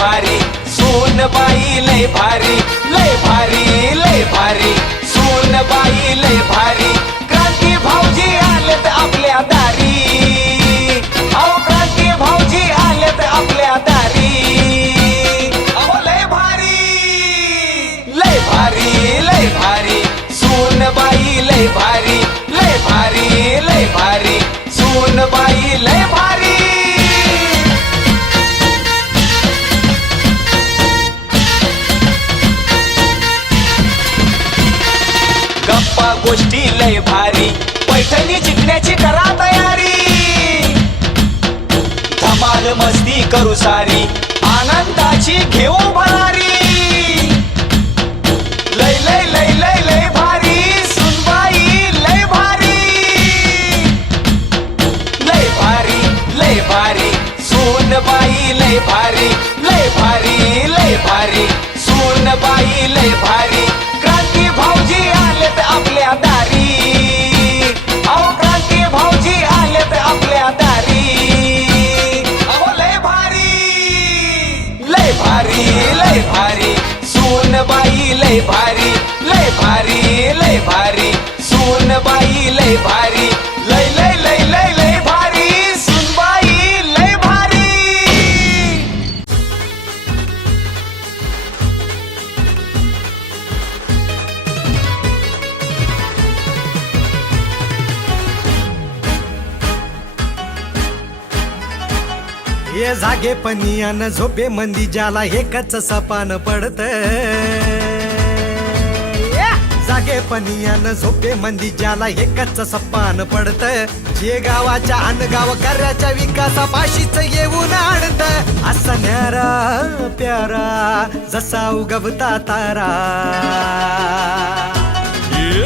भारी. Shown by लय भारी लय भारी लय भारी. गोष्टी लय भारी. पैठणी जिंकण्याची करा तयारी. धमाल मस्ती करू सारी. आनंदाची घेऊ भरारी. लय लय लय लय लय भारी. सुनबाई लय भारी. लय भारी लय भारी. सोनबाई लय भारी. लय भारी लय भारी. सोनबाई लय भारी. लय भारी लय भारी लय भारी. सोनबाई लय भारी लय लय लय लय लय भारी. सुनबाई लय भारी. ये जागे पनियान झोपे मंदी ज्याला एकच सपान पडत जागे पनियान झोपे मंदी ज्याला एकच सपान पडत. जे गावाच्या अन गाव कार्याच्या विकासापाशीच येऊन आणत. असा न्यारा प्यारा जसा उगवता तारा.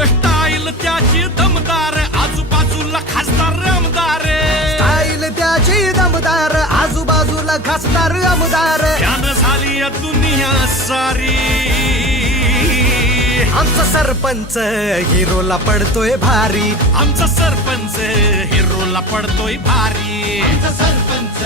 स्टाईल त्याची दमदार आजूबाजूला खासदार रमदार स्टाईल त्याची दमदार आजूबाजूला खासदार आमदार. झाली दुनिया सारी. आमचा सरपंच हिरोला पडतोय भारी. आमचा सरपंच हिरोला पडतोय भारी. आमचा सरपंच